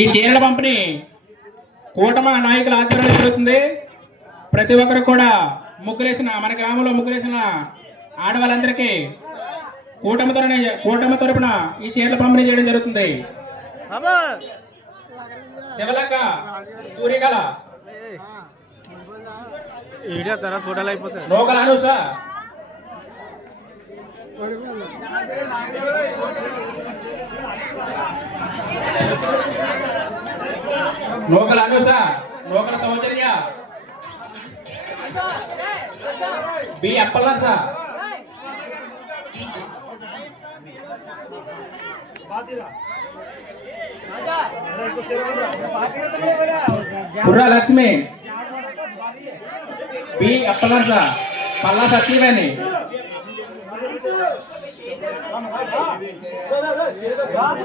ఈ చీరల పంపిణీ కూటమి నాయకుల ఆధ్వర్యంలో జరుగుతుంది. ప్రతి ఒక్కరు కూడా ముగ్గురేసిన మన గ్రామంలో ముగ్గురేసిన ఆడవాళ్ళందరికీ కూటమి తరపున ఈ చీరల పంపిణీ చేయడం జరుగుతుంది. శివలక్క, సూర్యకళ, నోకల అనూష, నోకల అనూష, నోకల సౌజన్య, బి అప్పలస, కుర్రా లక్ష్మి, బి అప్పలస, పల్లా సత్యవేణి,